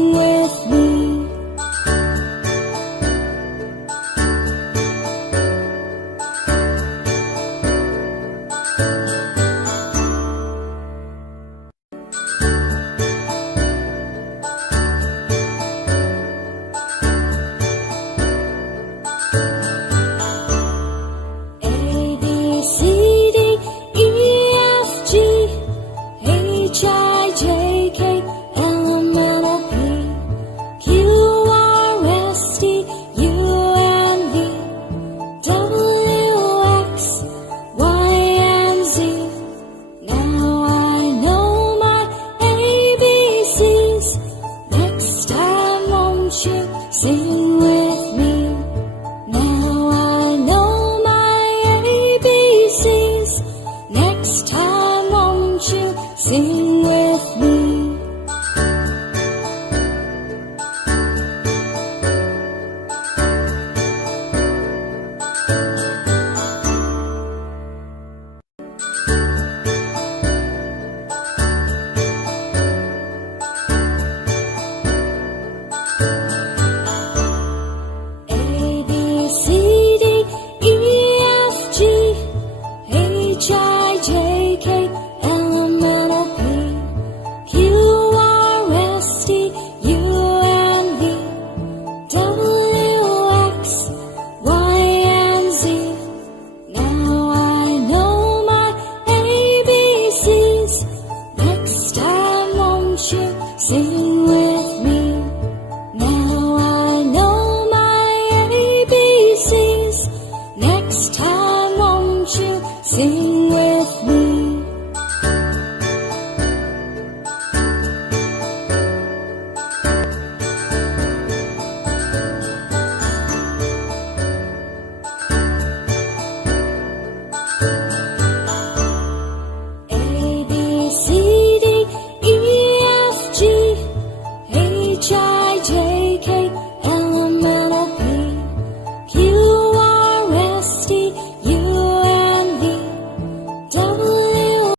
Sing with me. Sing with me. Now I know my ABCs. Next time, won't you sing with me? Sing with me. Now I know my ABCs. Next time, won't you sing with me? A, B, C, D, E, F, G, H, I